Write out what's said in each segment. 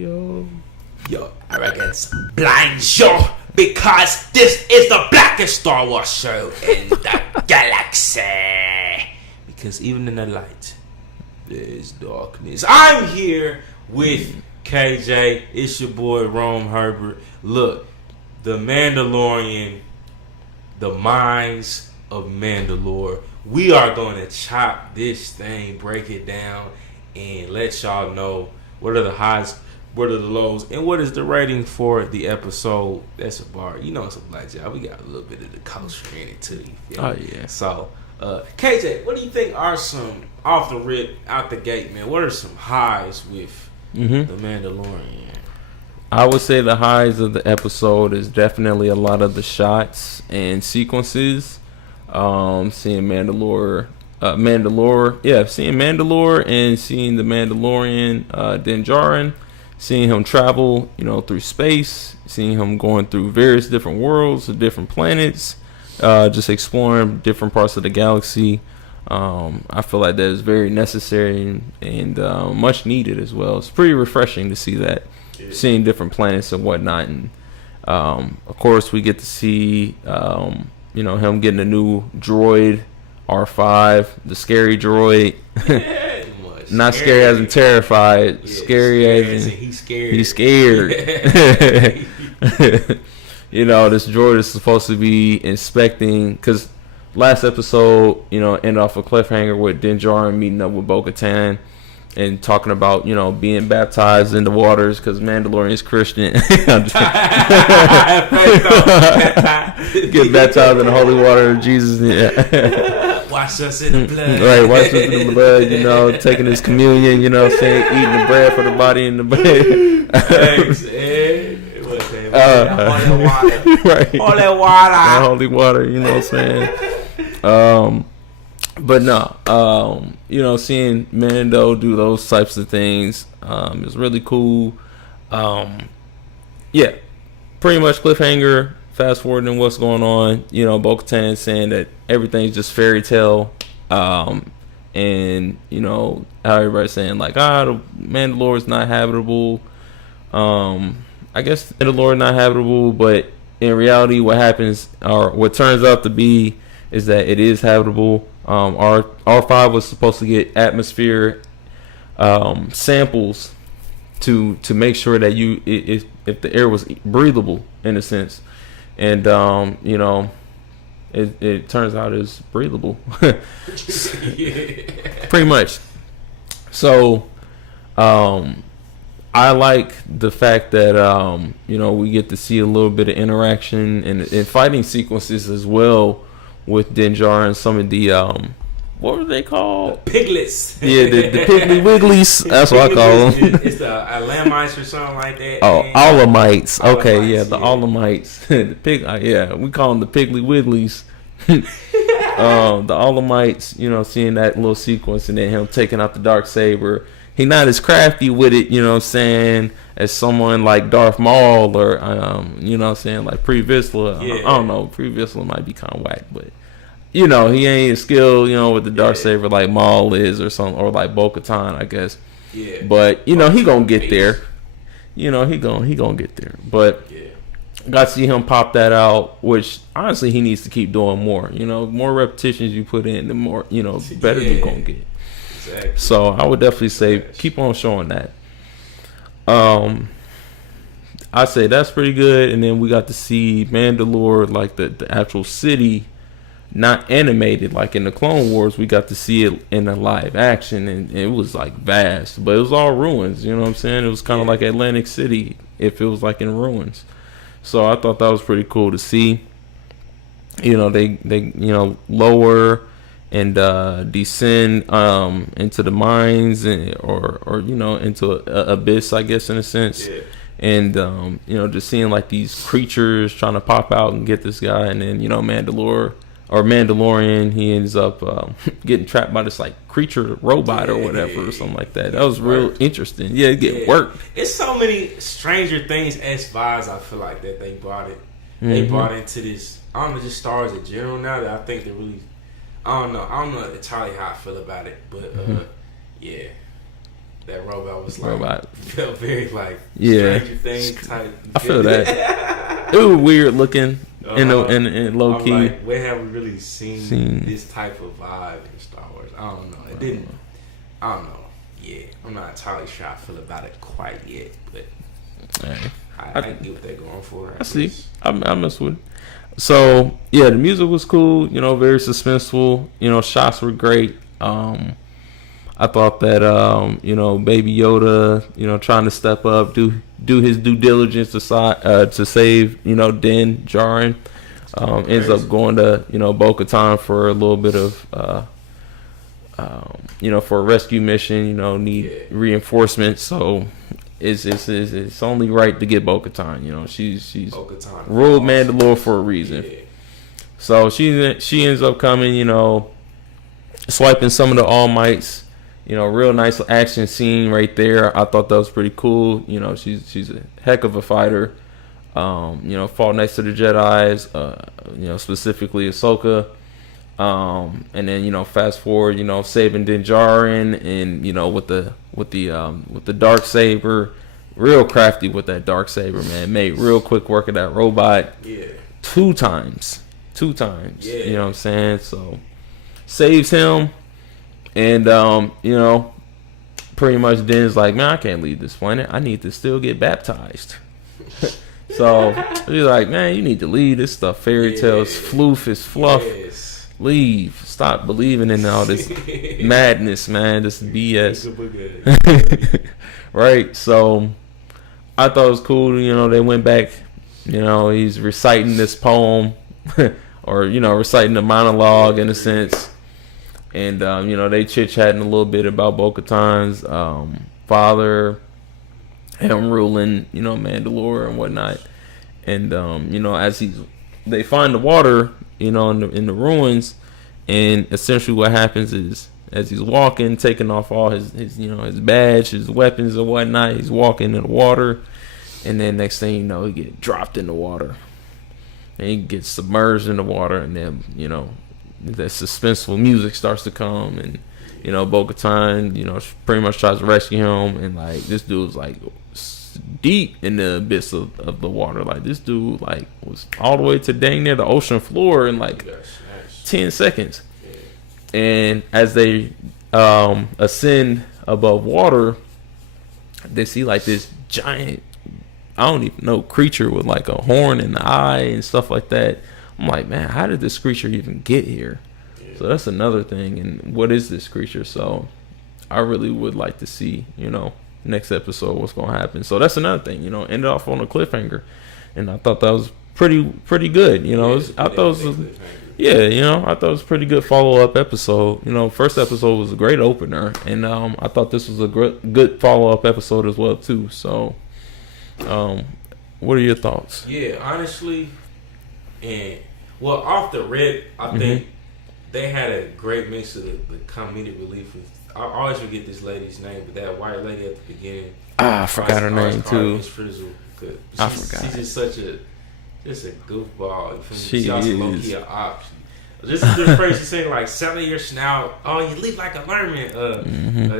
Yo, I reckon it's blind show because this is the blackest Star Wars show in the galaxy. Because even in the light, there's darkness. I'm here with KJ. It's your boy Romeherbert. Look, the Mandalorian, the Mines of Mandalore. We are going to chop this thing, break it down, and let y'all know what are the highs, what are the lows, and what is the rating for the episode. That's a bar. You know it's a BlackJedi. We got a little bit of the culture in it too. Oh yeah. So, KJ, what do you think are some off the rip, out the gate, man? What are some highs with the Mandalorian? I would say the highs of the episode is definitely a lot of the shots and sequences. Seeing Mandalore and seeing the Mandalorian, Din Djarin, seeing him travel, through space, seeing him going through various different worlds, different planets, just exploring different parts of the galaxy. I feel like that is very necessary and much needed as well. It's pretty refreshing to see that, seeing different planets and whatnot. And of course, we get to see him getting a new droid, R5, the scary droid. Not scary as in terrified. Yeah, scary as in he's scared. He's scared. This droid is supposed to be inspecting, because last episode, end off a cliffhanger with Din Djarin meeting up with Bo-Katan and talking about, being baptized in the waters because Mandalorian is Christian. Get baptized in the holy water of Jesus. Yeah. Wash us in the blood. Right, wash us in the blood, taking his communion, saying, eating the bread for the body and the blood. Thanks, Ed. Holy water. Right. Holy water. Holy water, you know what I'm saying? But no, seeing Mando do those types of things is really cool. Yeah, pretty much cliffhanger. Fast forwarding what's going on. Bo-Katan saying that everything's just fairy tale. And how everybody's saying like, the Mandalore is not habitable. I guess the Mandalore is not habitable, but in reality, what happens or what turns out to be is that it is habitable. R5 was supposed to get atmosphere samples to make sure that if the air was breathable in a sense, and it turns out it's breathable, pretty much. So I like the fact that we get to see a little bit of interaction and fighting sequences as well with Din Djarin, some of the what were they called? The piglets. Yeah, the Piggly Wigglies. That's what I call them. It's the Lamites or something like that. Oh, Alamites. Okay, yeah, the Alamites. The pig. Yeah, we call them the Piggly Wigglies. The Alamites. Seeing that little sequence and then him taking out the Darksaber. He not as crafty with it, as someone like Darth Maul or, like Pre Vizsla. Yeah. I don't know. Pre Vizsla might be kind of whack, but, he ain't as skilled, with the Darksaber like Maul is or something, or like Bo-Katan, I guess. Yeah. But, he gonna get there. He gonna get there. But got to see him pop that out, which honestly he needs to keep doing more. More repetitions you put in, the more, better you're gonna get. Exactly. So I would definitely say keep on showing that. I say that's pretty good, and then we got to see Mandalore, like the actual city, not animated like in the Clone Wars. We got to see it in a live action, and it was like vast, but it was all ruins. You know what I'm saying? It was kind of like Atlantic City if it was like in ruins. So I thought that was pretty cool to see. They lower and descend into the mines or into a abyss, I guess, in a sense. Yeah. And just seeing like these creatures trying to pop out and get this guy, and then Mandalorian, he ends up getting trapped by this like creature robot or whatever or something like that. That was real interesting. Yeah, it get worked. It's so many Stranger Things vibes. I feel like that they brought it. They brought into this. I don't know, just Star Wars in general now. That I think they really. I don't know entirely how I feel about it, but yeah, that robot was like Robot. felt very like Yeah. Stranger Things type. I feel that. It was weird looking in low I'm key. like, where have we really seen this type of vibe in Star Wars? I don't know. It didn't. I don't know. Yeah, I'm not entirely sure how I feel about it quite yet, but I get what they're going for. I see. I mess with it. So yeah, the music was cool. You know, very suspenseful. You know, shots were great. I thought that you know, Baby Yoda, you know, trying to step up, do his due diligence to save, you know, Din Djarin, ends up going to, you know, Bo-Katan for a little bit of you know, for a rescue mission. You know, need reinforcement, so it's only right to get Bo-Katan. You know, she's ruled Mandalore for a reason. Yeah. So she ends up coming, you know, swiping some of the All Mights. You know, real nice action scene right there. I thought that was pretty cool. You know, she's a heck of a fighter. You know, fought next to the Jedis. You know, specifically Ahsoka. And then, you know, fast forward, you know, saving Din Djarin, and, you know, with the Darksaber, real crafty with that Darksaber, man. Made real quick work of that robot. Yeah. Two times. Yeah. You know what I'm saying? So saves him, and you know, pretty much Din's like, man, I can't leave this planet. I need to still get baptized. So he's like, man, you need to leave this stuff. Fairy tales, floof is fluff. Yes. Leave. Stop believing in all this madness, man. This BS. Right. So I thought it was cool. You know, they went back. You know, he's reciting this poem, or, you know, reciting a monologue in a sense. And you know, they chit chatting a little bit about Bo-Katan's father, him ruling, you know, Mandalore and whatnot. And you know, as they find the water, you know, in the ruins, and essentially what happens is, as he's walking, taking off all his you know, his badge, his weapons and whatnot, he's walking in the water, and then next thing you know, he gets dropped in the water, and he gets submerged in the water, and then, you know, that suspenseful music starts to come, and, you know, Bo-Katan, you know, pretty much tries to rescue him, and like, this dude's like deep in the abyss of the water. Like, this dude like was all the way to dang near the ocean floor in like 10 seconds. And as they ascend above water, they see like this giant, I don't even know, creature with like a horn in the eye and stuff like that. I'm like, man, how did this creature even get here? So that's another thing. And what is this creature? So I really would like to see, you know, next episode what's gonna happen. So that's another thing, you know, ended off on a cliffhanger, and I thought that was pretty good. You know, I thought it was you know, I thought it was a pretty good follow-up episode. You know, first episode was a great opener, and I thought this was a good follow-up episode as well too. So what are your thoughts? Yeah, honestly, and well, off the rip, I think they had a great mix of the comedic relief with, I always forget this lady's name, but that white lady at the beginning. I forgot her name too. I forgot. She's just such a goofball. She's also low-key an op. This is the phrase she's saying, like, selling your snout. Oh, you leave like a merman.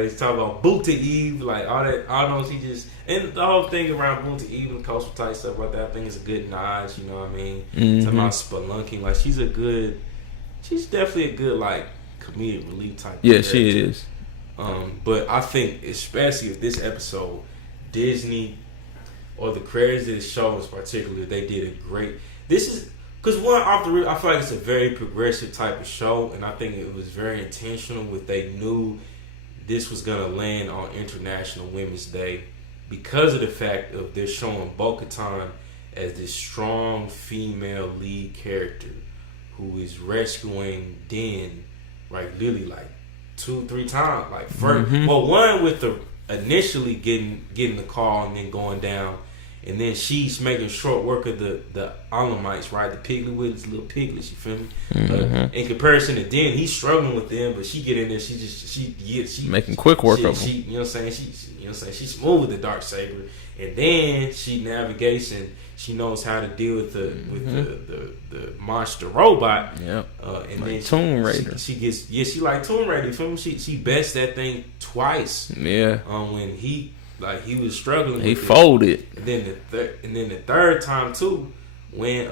He's talking about Boota Eve, like all that. All those, he just, and the whole thing around Boota Eve and coastal type stuff like that, I think is a good nod. You know what I mean? Talking about spelunking, like she's definitely a good like comedic relief type. Yeah, she is. But I think, especially with this episode, Disney, or the creators of the show in particular, they did a great. This is because one off the rip, I feel like it's a very progressive type of show, and I think it was very intentional. With they knew this was gonna land on International Women's Day because of the fact of they're showing Bo-Katan as this strong female lead character who is rescuing Din, right? Literally like 2-3 times, like first, well, one with the initially getting the call and then going down, and then she's making short work of the Alamites, right? The Piglet with his little piglets, you feel me? In comparison to Din, he's struggling with them, but she get in there, she making quick work of him. You know what I'm saying? She's smooth with the Darksaber, and then she navigates and she knows how to deal with the monster robot. Yep. And like then Tomb Raider. She gets she like Tomb Raider. You feel me? She bests that thing twice. Yeah. When he was struggling. He folded. And then the third time too, when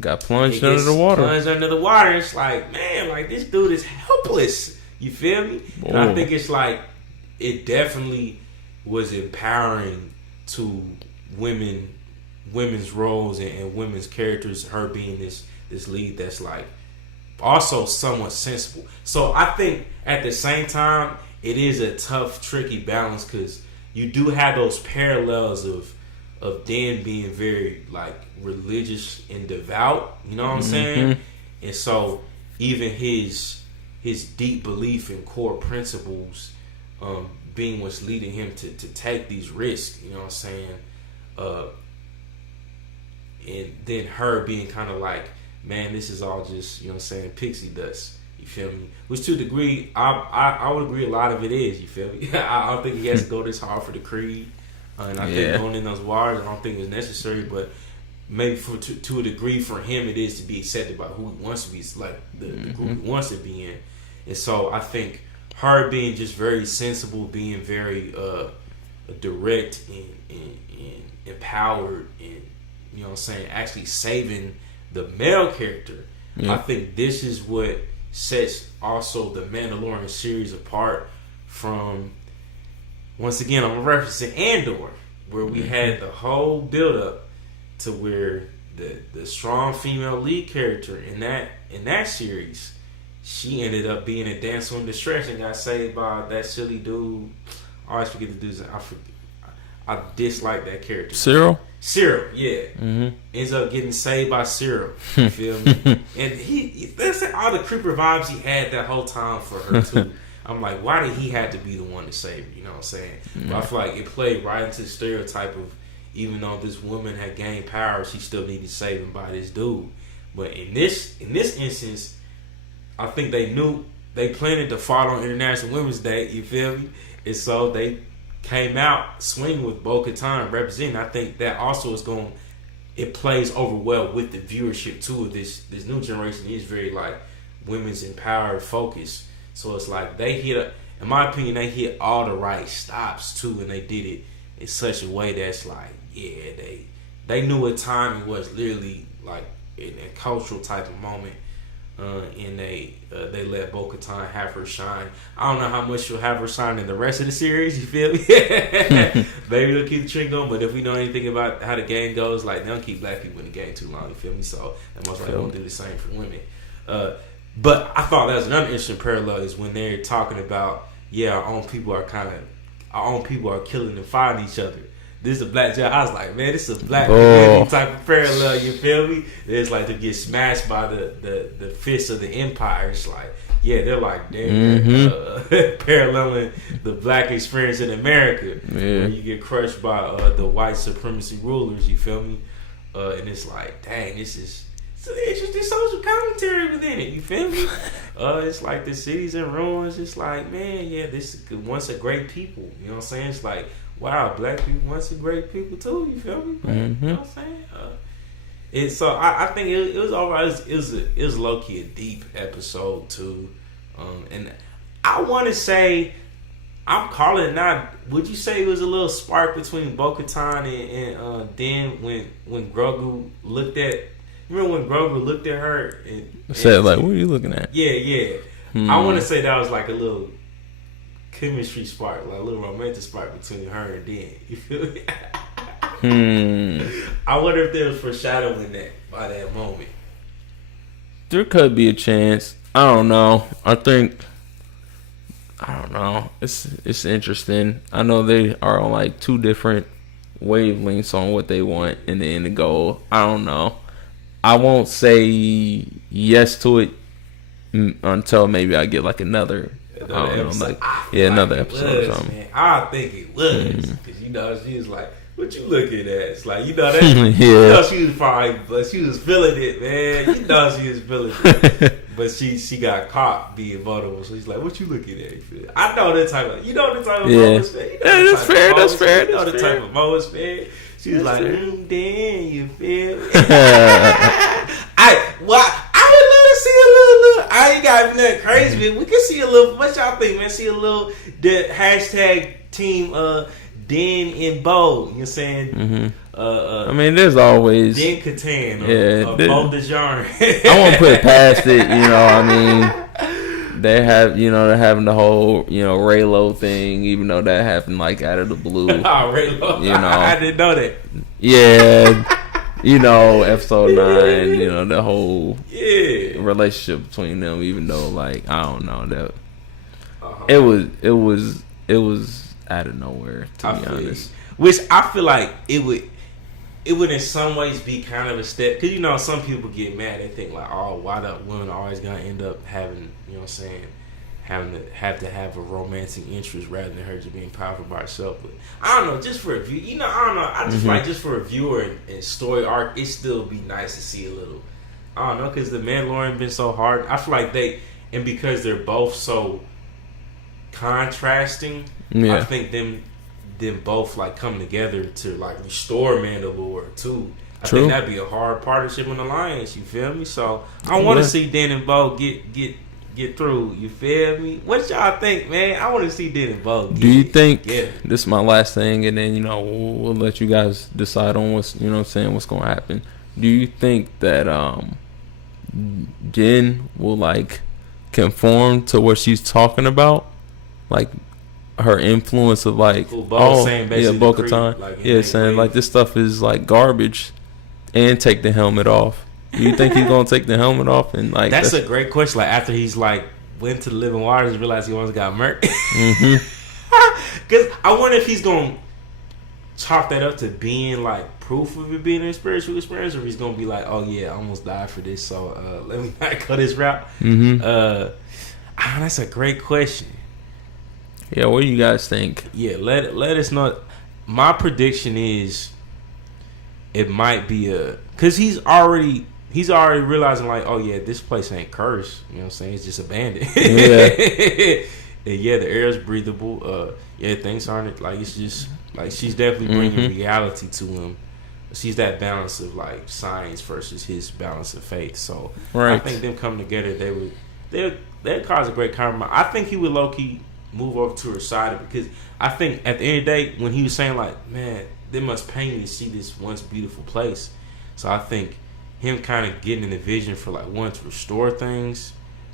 got plunged under the water. It's like, man, like this dude is helpless. You feel me? Whoa. And I think it's like it definitely was empowering to women's roles and women's characters. Her being this lead that's like also somewhat sensible. So I think at the same time it is a tough, tricky balance because you do have those parallels of Dan being very like religious and devout. You know what I'm saying? And so even his deep belief in core principles being what's leading him to take these risks. You know what I'm saying? And then her being kind of like, man, this is all just, you know what I'm saying, pixie dust. You feel me? Which to a degree, I would agree a lot of it is. You feel me? I don't think he has to go this hard for the creed. And I think going in those waters, I don't think it's necessary. But maybe to a degree for him, it is to be accepted by who he wants to be, like the group he wants to be in. And so I think her being just very sensible, being very direct and empowered, and you know what I'm saying, actually saving the male character. I think this is what sets also the Mandalorian series apart from, once again, I'm referencing Andor, where we had the whole build up to where the strong female lead character in that series, she ended up being a damsel in distress and got saved by that silly dude. I always forget the dude's name. I dislike that character. Cyril, yeah. Ends up getting saved by Cyril. You feel me? And that's all the creeper vibes he had that whole time for her too. I'm like, why did he have to be the one to save her? You know what I'm saying? But I feel like it played right into the stereotype of, even though this woman had gained power, she still needed saving by this dude. But in this instance, I think they knew they planned to fall on International Women's Day. You feel me? And so they came out swinging with Bo-Katan representing. I think that also is it plays over well with the viewership too. This new generation is very like women's empowered focus. So it's like they hit, in my opinion, they hit all the right stops too, and they did it in such a way that's like, yeah, they knew what time it was, literally like in a cultural type of moment. And they let Bo-Katan have her shine. I don't know how much she'll have her shine in the rest of the series. You feel me? Maybe they'll keep the trend going. But if we know anything about how the game goes, like they don't keep black people in the game too long. You feel me? So they most likely won't do the same for women. But I thought that was another interesting parallel is when they're talking about, our own people are killing and fighting each other. This is a black Jedi. I was like, man, this is a black community type of parallel. You feel me? It's like to get smashed by the fists of the empire. It's like, they're like, paralleling the black experience in America, where you get crushed by the white supremacy rulers. You feel me? And it's like, dang, this is some interesting social commentary within it. You feel me? It's like the city's in ruins. It's like, man, this is once a great people. You know what I'm saying? It's like, wow, black people once a great people too. You feel me? You know what I'm saying? So I think it was alright. It was low key a deep episode too, and I want to say, I'm calling it not. Would you say it was a little spark between Bo-Katan and Dan when Grogu looked at? Remember when Grogu looked at her and said, like, what are you looking at? Yeah. I want to say that was like a little chemistry spark, like a little romantic spark between her and Dan. You feel me? I wonder if there was foreshadowing that by that moment. There could be a chance. I don't know. I don't know. It's interesting. I know they are on like two different wavelengths on what they want and the end goal. I don't know. I won't say yes to it until maybe I get like another episode. Another episode or something. Man. I think it was because she was like, "What you looking at?" It's like that. You know, she was probably, but she was feeling it, man. You know, she was feeling it, but she got caught being vulnerable. So she's like, "What you looking at?" I know that type of, moments, man. That's fair. That's fair. You know the type of moments, man. She was like, damn, you feel me? I would love to see a little. I ain't gotta be nothing crazy, man. We can see a little. What y'all think, man? See a little the hashtag team Den and Bo. You know what I'm saying? Mm-hmm. I mean, there's always Den Catan or Bo DeJarn. I won't put it past it. You know, I mean, they have, you know, they're having the whole, you know, Raylo thing, even though that happened like out of the blue. Raylo. You know, I didn't know that. Yeah. You know, episode 9, you know, the whole relationship between them, even though, like, I don't know, that it was out of nowhere, to be honest. Which I feel like it would in some ways be kind of a step, because, you know, some people get mad. They think, like, oh, why the women always gonna end up having, you know what I'm saying, have to have a romantic interest rather than her just being powerful by herself. But I don't know, just for a view, you know, I don't know. I just like, just for a viewer and story arc, it still be nice to see a little. I don't know, because the Mandalorian been so hard. I feel like and because they're both so contrasting, I think them both like come together to like restore Mandalore too. I think that'd be a hard partnership in the Alliance. You feel me? So I want to see Den and Bo get through. You feel me? What y'all think, man? I want to see Den and Bo. Do you think this is my last thing, and then, you know, we'll let you guys decide on what's, you know what I'm saying, what's gonna happen. Do you think that Din will like conform to what she's talking about, like her influence of like Bo-Katan, like, saying like this stuff is like garbage, and take the helmet off? Do you think he's gonna take the helmet off and like? That's a great question. Like after he's like went to the living waters, and realized he almost got murked. Because I wonder if he's gonna chalk that up to being like proof of it being a spiritual experience, or he's gonna be like, oh yeah, I almost died for this, so let me not go this route. That's a great question. Yeah, what do you guys think? Yeah, let us know. My prediction is it might be because he's already realizing like, oh yeah, this place ain't cursed. You know what I'm saying? It's just abandoned. Yeah. And yeah, the air is breathable. Yeah, things aren't like, it's just like she's definitely bringing reality to him. She's that balance of like science versus his balance of faith. So I think them coming together, they'd cause a great compromise. I think he would low key move over to her side, because I think at the end of the day, when he was saying like, man, they must pain me to see this once beautiful place. So I think him kind of getting in the vision for like wanting to restore things,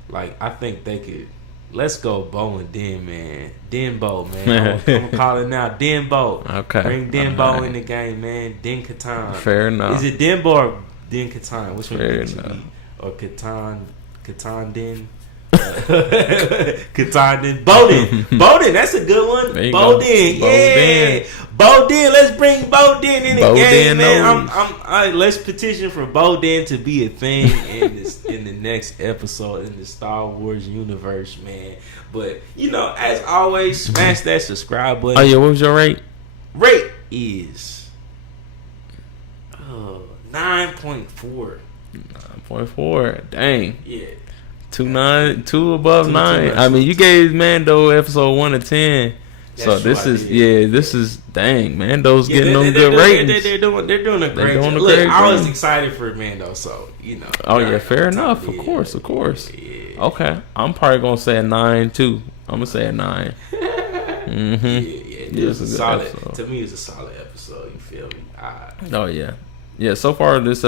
like I think they could. Let's go Bo and Den, man. Den Bo, man. I'm gonna call it now. Den Bo. Okay. Bring Den Bo in the game, man. Den Catan. Fair enough. Is it Den Bo or Den Catan? Which one Fair it enough. be? Or Catan Den? Catan Den. Bowden. That's a good one. Bowden. Yeah. Bowden. Let's bring Bowden in the game, man. Let's petition for Bowden to be a thing in the next episode in the Star Wars universe, man. But you know, as always, smash that subscribe button. Oh yeah, what was your rate? Rate is 9.4. 9.4. Dang. Yeah. 2 above 9. I mean, you gave Mando episode 1 to 10. So this is dang. Mando's getting them good ratings. They're doing a great job. Look, I was excited for Mando, so you know. Oh yeah, fair enough. Of course. Yeah. Okay, I'm probably gonna say a 9 too. I'm gonna say a 9. It was a solid. Episode. To me, it was a solid episode. You feel me? Oh yeah. So far, this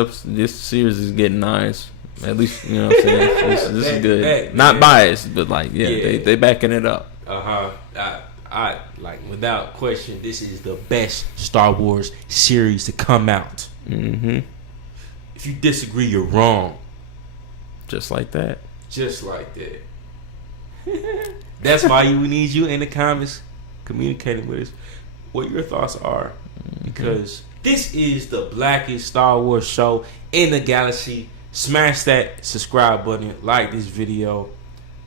series is getting 9s. At least, you know what I'm saying. This is good. Not biased, but like, they backing it up. I like, without question, this is the best Star Wars series to come out. If you disagree, you're wrong. Just like that. That's why we need you in the comments communicating with us what your thoughts are, because this is the blackest Star Wars show in the galaxy. Smash that subscribe button, like this video,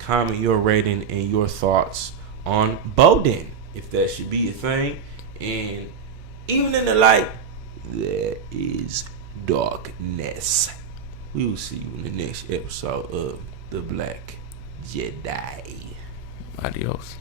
comment your rating and your thoughts on Bowden, if that should be a thing. And even in the light, there is darkness. We will see you in the next episode of The Black Jedi. Adios.